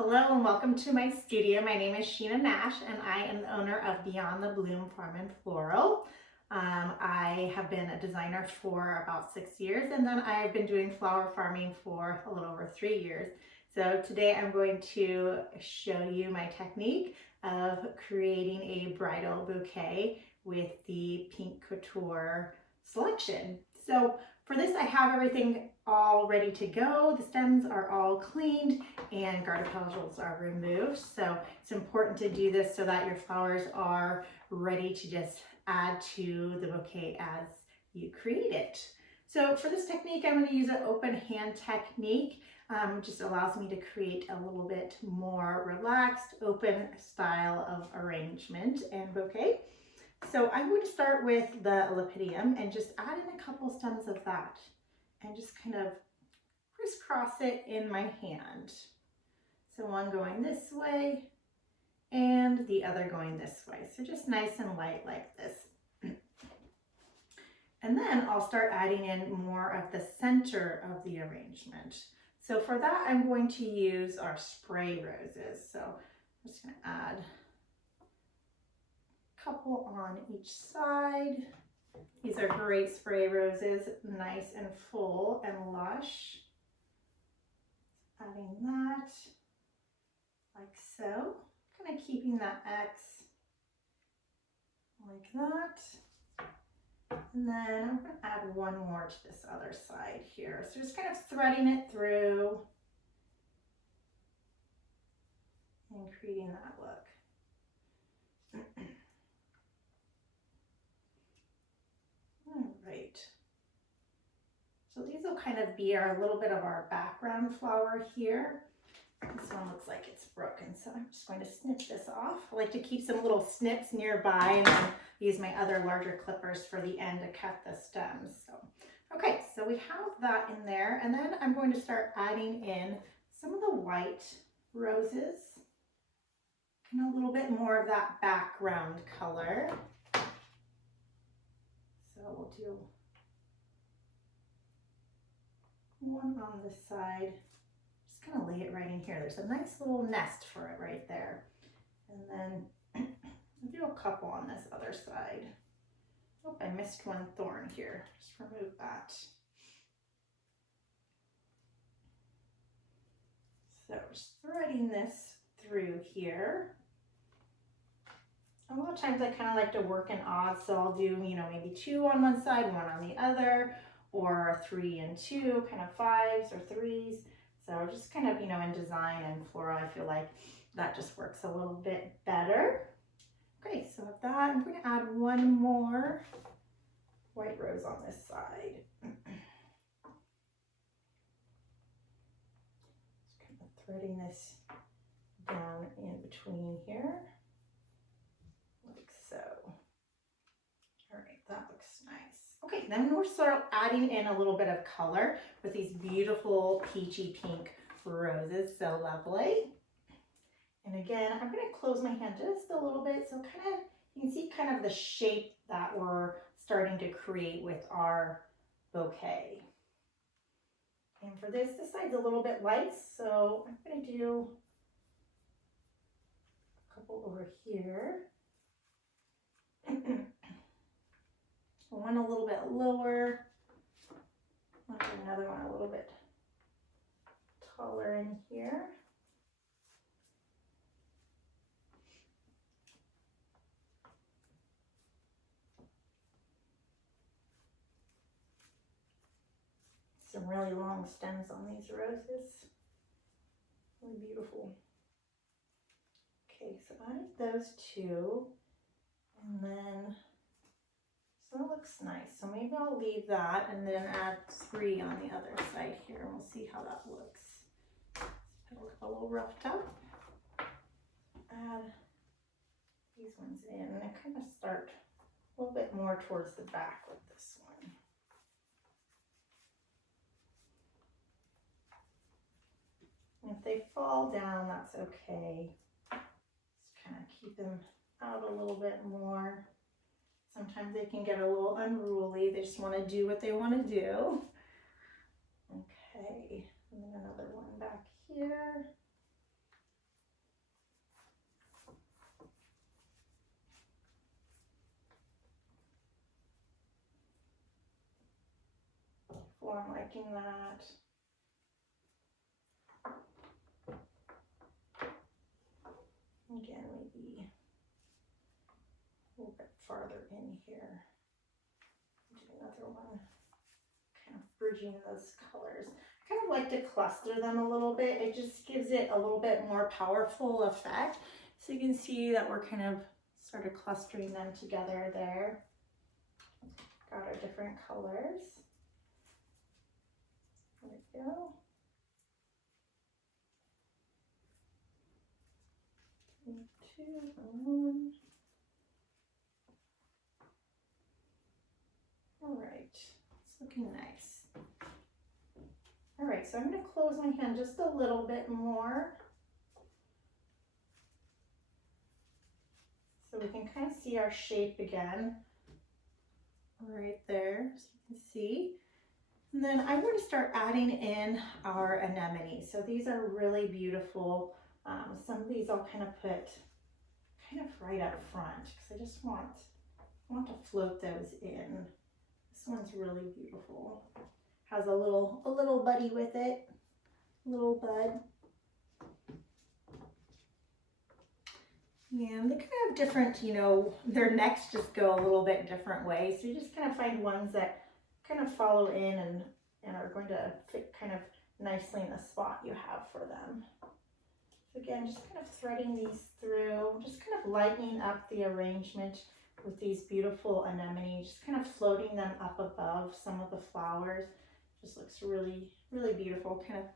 Hello and welcome to my studio. My name is Sheena Nash and I am the owner of Beyond the Bloom Farm and Floral. I have been a designer for about 6 years, and then I've been doing flower farming for a little over 3 years. So today I'm going to show you my technique of creating a bridal bouquet with the pink couture selection. So for this, I have everything all ready to go. The stems are all cleaned and garter petals are removed. So it's important to do this so that your flowers are ready to just add to the bouquet as you create it. So for this technique, I'm going to use an open hand technique. Just allows me to create a little bit more relaxed, open style of arrangement and bouquet. So I'm going to start with the lepidium and just add in a couple stems of that and just kind of crisscross it in my hand. So one going this way and the other going this way. So just nice and light like this. And then I'll start adding in more of the center of the arrangement. So for that, I'm going to use our spray roses. So I'm just going to add a couple on each side. These are great spray roses, nice and full and lush. Adding that like so, kind of keeping that X like that. And then I'm going to add one more to this other side here. So just kind of threading it through and creating that look. All right. So these will kind of be a little bit of our background flower here. This one looks like it's broken, so I'm just going to snip this off. I like to keep some little snips nearby and then use my other larger clippers for the end to cut the stems. So, okay, so we have that in there, and then I'm going to start adding in some of the white roses, and a little bit more of that background color. So we'll do one on this side. Just kind of lay it right in here. There's a nice little nest for it right there. And then I'll do a couple on this other side. Oh, I missed one thorn here. Just remove that. So just threading this through here. A lot of times I kind of like to work in odds, so I'll do, maybe 2 on one side, 1 on the other, or 3 and 2, kind of 5s or 3s. So just kind of, in design and floral, I feel like that just works a little bit better. Okay, so with that, I'm going to add one more white rose on this side. Just kind of threading this down in between here, like so. All right, that looks nice. Okay, then we'll start adding in a little bit of color with these beautiful peachy pink roses. So lovely. And again, I'm going to close my hand just a little bit so kind of you can see kind of the shape that we're starting to create with our bouquet. And for this side's a little bit light, so I'm going to do a couple over here. One a little bit lower, another one a little bit taller in here. Some really long stems on these roses. Really beautiful. Okay, so I added those 2, and then so it looks nice. So maybe I'll leave that and then add 3 on the other side here, and we'll see how that looks. It'll look a little roughed up. Add these ones in, and I kind of start a little bit more towards the back with this one. And if they fall down, that's okay. Just kind of keep them out a little bit more. Sometimes they can get a little unruly. They just want to do what they want to do. Okay, and then another one back here. beautiful. I'm liking that. Again, maybe a little bit farther in here. Do another one, kind of bridging those colors. I kind of like to cluster them a little bit. It just gives it a little bit more powerful effect. So you can see that we're kind of started clustering them together there. Got our different colors. There we go. Two, one. All right, it's looking nice. All right, so I'm going to close my hand just a little bit more, so we can kind of see our shape again. Right there, so you can see. And then I'm going to start adding in our anemones. So these are really beautiful. Some of these I'll kind of put kind of right up front because I just want to float those in. This one's really beautiful. Has a little buddy with it, little bud. And they kind of have different, you know, their necks just go a little bit different ways. So you just kind of find ones that kind of follow in and are going to fit kind of nicely in the spot you have for them. So again, just kind of threading these through, just kind of lightening up the arrangement with these beautiful anemones, just kind of floating them up above some of the flowers. Just looks really, really beautiful, kind of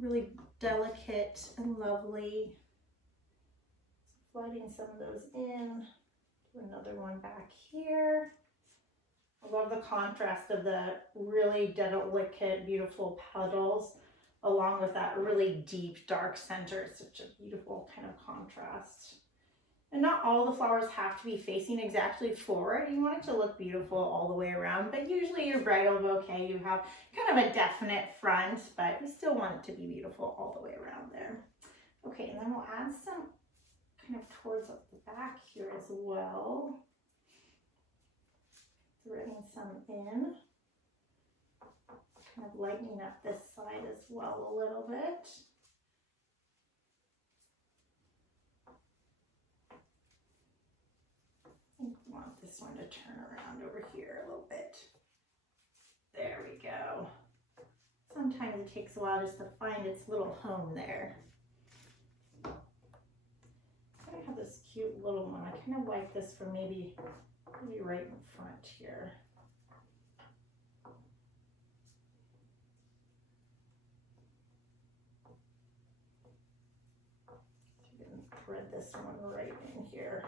really delicate and lovely. Flooding some of those in. Do another one back here. I love the contrast of the really delicate, beautiful petals along with that really deep, dark center. It's such a beautiful kind of contrast. And not all the flowers have to be facing exactly forward. You want it to look beautiful all the way around, but usually your bridal bouquet, you have kind of a definite front, but you still want it to be beautiful all the way around there. Okay, and then we'll add some kind of towards the back here as well. Threading some in. Kind of lightening up this side as well a little bit. I think we want this one to turn around over here a little bit. There we go. Sometimes it takes a while just to find its little home there. I have this cute little one. I kind of like this for maybe right in front here. So you can thread this one right in here.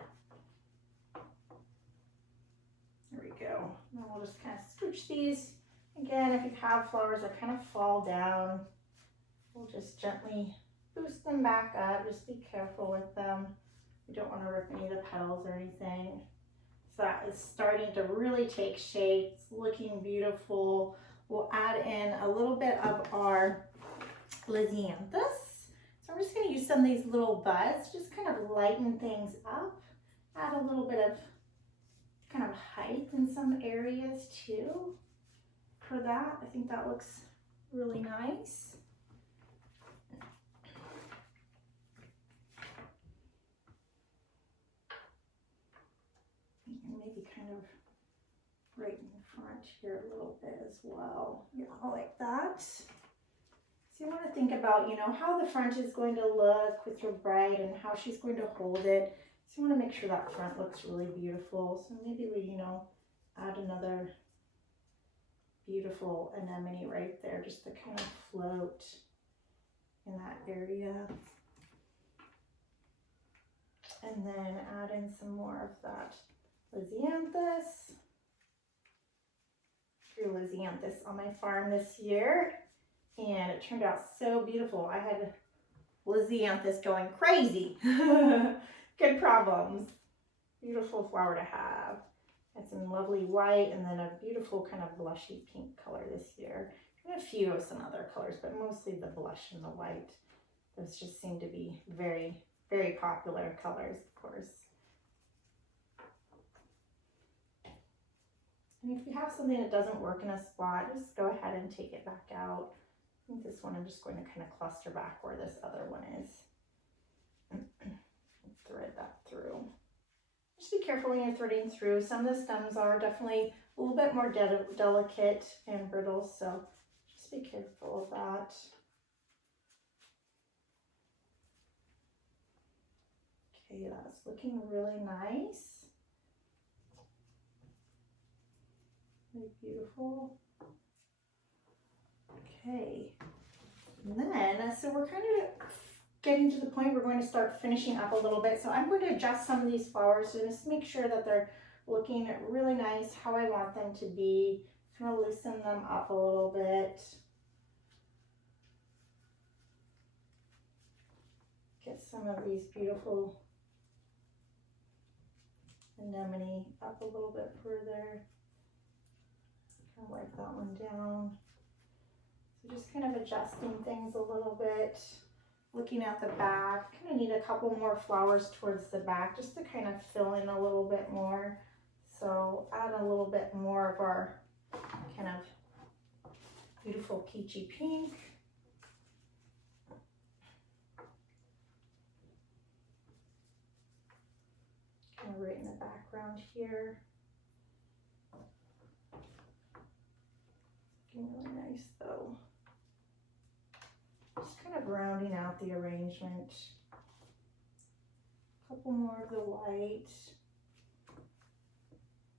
There we go. And we'll just kind of scooch these. Again, if you have flowers that kind of fall down, we'll just gently boost them back up. Just be careful with them. You don't want to rip any of the petals or anything. So that is starting to really take shape. It's looking beautiful. We'll add in a little bit of our lisianthus. So I'm just going to use some of these little buds, just kind of lighten things up. Add a little bit of kind of height in some areas too. For that, I think that looks really nice. Maybe kind of right in front here a little bit as well. Yeah, like that. So you want to think about, you know, how the front is going to look with your bride and how she's going to hold it. So you want to make sure that front looks really beautiful. So maybe we, you know, add another beautiful anemone right there just to kind of float in that area. And then add in some more of that lisianthus. Grew lisianthus on my farm this year and it turned out so beautiful. I had lisianthus going crazy. Good problems. Beautiful flower to have. It's in lovely white and then a beautiful kind of blushy pink color this year. And a few of some other colors, but mostly the blush and the white. Those just seem to be very, very popular colors, of course. And if you have something that doesn't work in a spot, just go ahead and take it back out. I think this one I'm just going to kind of cluster back where this other one is. Thread that through. Just be careful when you're threading through. Some of the stems are definitely a little bit more delicate and brittle, so just be careful of that. Okay, that's looking really nice. Really beautiful. Okay, and then, so we're kind of getting to the point we're going to start finishing up a little bit. So I'm going to adjust some of these flowers to just make sure that they're looking really nice, how I want them to be. Kind of loosen them up a little bit. Get some of these beautiful anemone up a little bit further. Kind of wipe that one down. So just kind of adjusting things a little bit. Looking at the back, kind of need a couple more flowers towards the back just to kind of fill in a little bit more. So add a little bit more of our kind of beautiful peachy pink. Kind of right in the background here. Looking really nice though. Just kind of rounding out the arrangement. A couple more of the white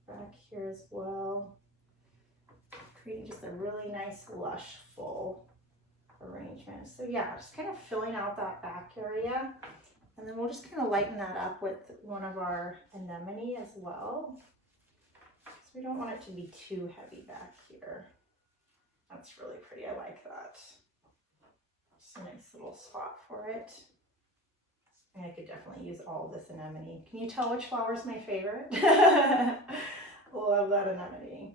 back here as well. Creating just a really nice, lush, full arrangement. So yeah, just kind of filling out that back area. And then we'll just kind of lighten that up with one of our anemone as well. So we don't want it to be too heavy back here. That's really pretty, I like that. Just a nice little spot for it. And I could definitely use all of this anemone. Can you tell which flower is my favorite? Love that anemone.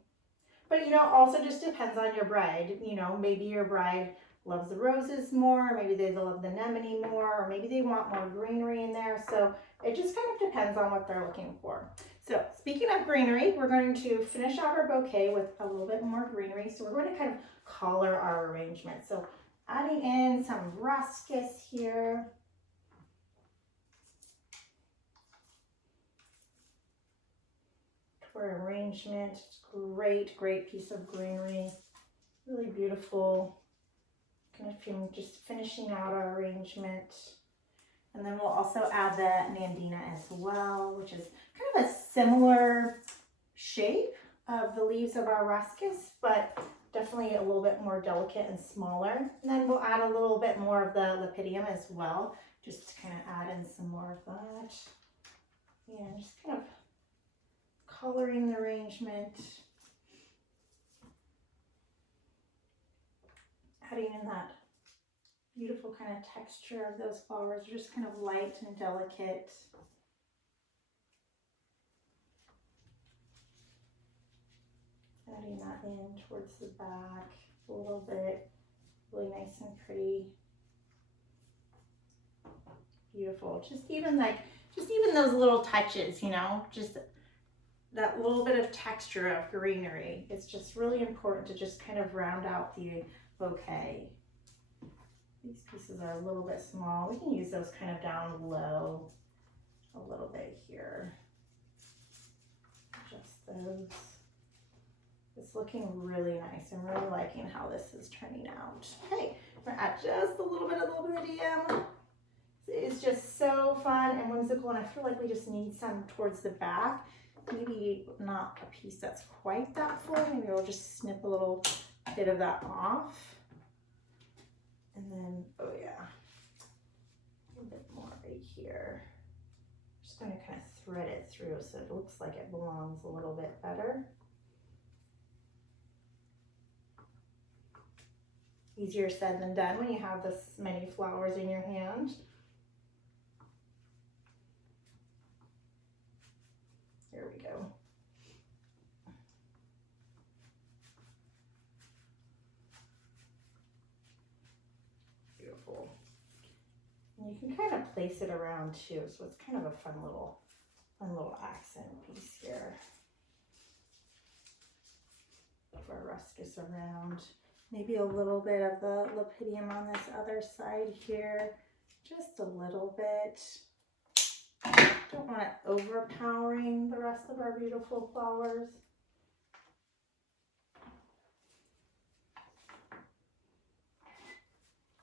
But you know, also just depends on your bride. You know, maybe your bride loves the roses more, maybe they love the anemone more, or maybe they want more greenery in there. So it just kind of depends on what they're looking for. So speaking of greenery, we're going to finish out our bouquet with a little bit more greenery. So we're going to kind of color our arrangement. So adding in some ruscus here. For arrangement, great piece of greenery, really beautiful. Kind of just finishing out our arrangement. And then we'll also add the Nandina as well, which is kind of a similar shape of the leaves of our ruscus, but definitely a little bit more delicate and smaller. And then we'll add a little bit more of the Lepidium as well, just to kind of add in some more of that. And just kind of coloring the arrangement. Adding in that beautiful kind of texture of those flowers, just kind of light and delicate. Adding that in towards the back a little bit, really nice and pretty. Beautiful. Just even those little touches, you know, just that little bit of texture of greenery. It's just really important to just kind of round out the bouquet. These pieces are a little bit small. We can use those kind of down low a little bit here. Adjust those. It's looking really nice. I'm really liking how this is turning out. Okay, we're gonna add just a little bit of the Lepidium. It's just so fun and whimsical, and I feel like we just need some towards the back. Maybe not a piece that's quite that full. Maybe we'll just snip a little bit of that off. And then, oh yeah, a little bit more right here. Just going to kind of thread it through so it looks like it belongs a little bit better. Easier said than done when you have this many flowers in your hand. There we go. Beautiful. And you can kind of place it around too, so it's kind of a fun little accent piece here. our ruscus around. Maybe a little bit of the lepidium on this other side here, just a little bit. Don't want it overpowering the rest of our beautiful flowers.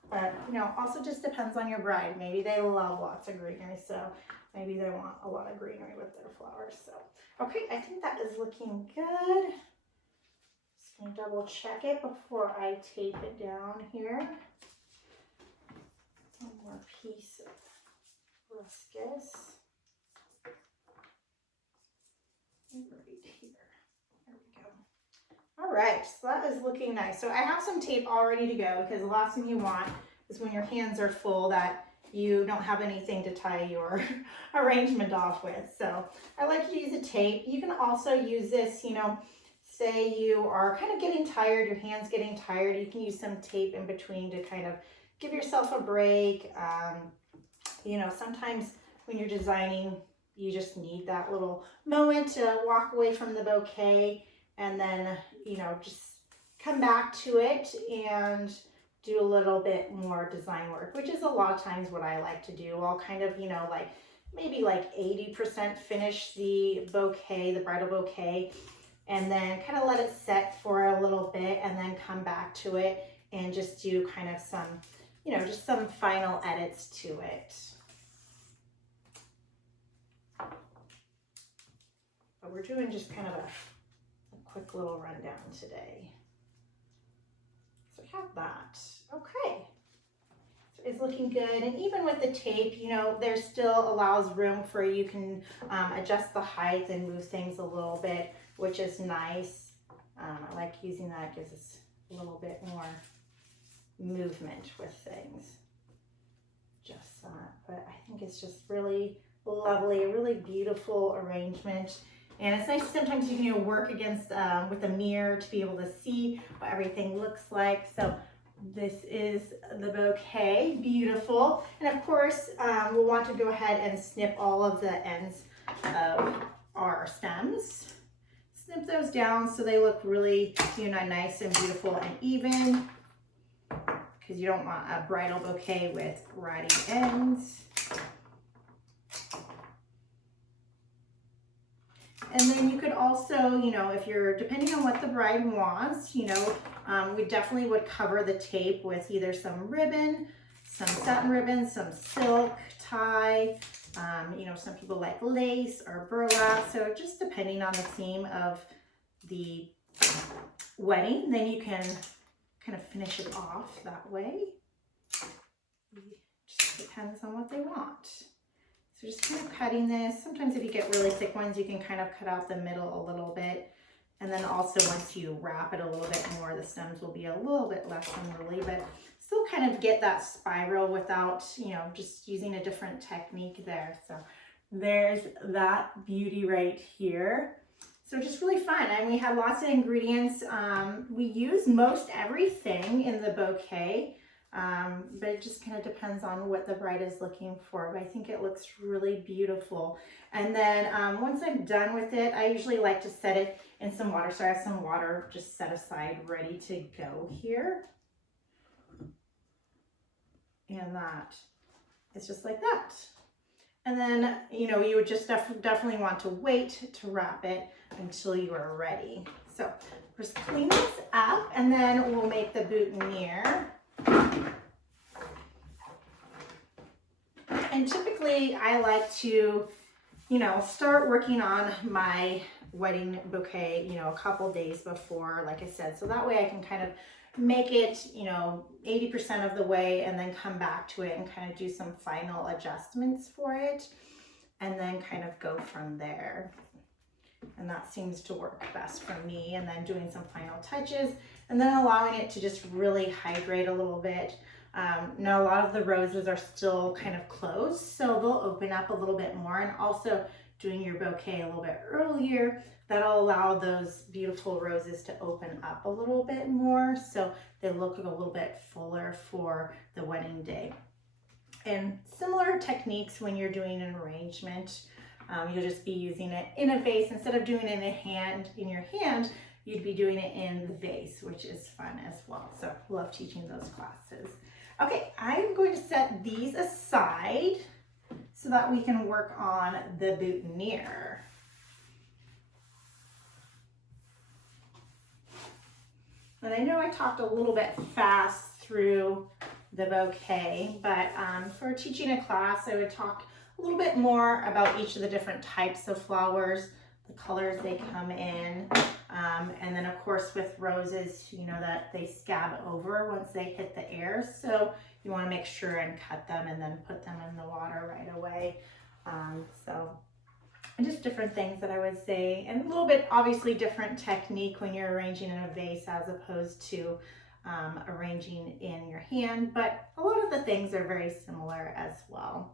But, you know, also just depends on your bride. Maybe they love lots of greenery, so maybe they want a lot of greenery with their flowers. So, okay, I think that is looking good. Just gonna double check it before I tape it down here. One more piece of ruscus. Right here. There we go. All right, so that is looking nice. So I have some tape all ready to go, because the last thing you want is when your hands are full that you don't have anything to tie your arrangement off with. So I like to use a tape. You can also use this, you know, say you are kind of getting tired, your hand's getting tired, you can use some tape in between to kind of give yourself a break. You know, sometimes when you're designing, you just need that little moment to walk away from the bouquet and then, you know, just come back to it and do a little bit more design work, which is a lot of times what I like to do. I'll kind of, you know, like maybe like 80% finish the bouquet, the bridal bouquet, and then kind of let it set for a little bit and then come back to it and just do kind of some, you know, just some final edits to it. But we're doing just kind of a quick little rundown today. So we have that. Okay. So it's looking good. And even with the tape, you know, there still allows room for you can adjust the height and move things a little bit, which is nice. I like using that. It gives us a little bit more movement with things. Just that. But I think it's just really lovely, a really beautiful arrangement. And it's nice sometimes you can, you know, work against with a mirror to be able to see what everything looks like. So this is the bouquet, beautiful. And of course, we'll want to go ahead and snip all of the ends of our stems. Snip those down so they look really, you know, nice and beautiful and even, because you don't want a bridal bouquet with ratty ends. And then you could also, you know, if you're, depending on what the bride wants, you know, we definitely would cover the tape with either some ribbon, some satin ribbon, some silk tie, you know, some people like lace or burlap. So just depending on the theme of the wedding, then you can kind of finish it off that way. It just depends on what they want. So just kind of cutting this. Sometimes if you get really thick ones, you can kind of cut out the middle a little bit. And then also once you wrap it a little bit more, the stems will be a little bit less unruly, but still kind of get that spiral without, you know, just using a different technique there. So there's that beauty right here. So just really fun. And we have lots of ingredients. We use most everything in the bouquet. But it just kind of depends on what the bride is looking for. But I think it looks really beautiful. And then once I'm done with it, I usually like to set it in some water. So I have some water just set aside ready to go here. And that is just like that. And then, you know, you would just definitely want to wait to wrap it until you are ready. So just clean this up and then we'll make the boutonniere. And typically I like to, you know, start working on my wedding bouquet, you know, a couple days before, like I said, so that way I can kind of make it, you know, 80% of the way and then come back to it and kind of do some final adjustments for it and then kind of go from there. And that seems to work best for me. And then doing some final touches and then allowing it to just really hydrate a little bit. Now a lot of the roses are still kind of closed, so they'll open up a little bit more, and also doing your bouquet a little bit earlier, that'll allow those beautiful roses to open up a little bit more so they look a little bit fuller for the wedding day. And similar techniques when you're doing an arrangement, you'll just be using it in a vase. Instead of doing it in your hand, you'd be doing it in the vase, which is fun as well. So love teaching those classes. Okay, I'm going to set these aside so that we can work on the boutonniere. And I know I talked a little bit fast through the bouquet, but for teaching a class, I would talk a little bit more about each of the different types of flowers, the colors they come in, and then of course with roses, you know that they scab over once they hit the air, so you want to make sure and cut them and then put them in the water right away. And just different things that I would say, and a little bit obviously different technique when you're arranging in a vase as opposed to arranging in your hand, but a lot of the things are very similar as well.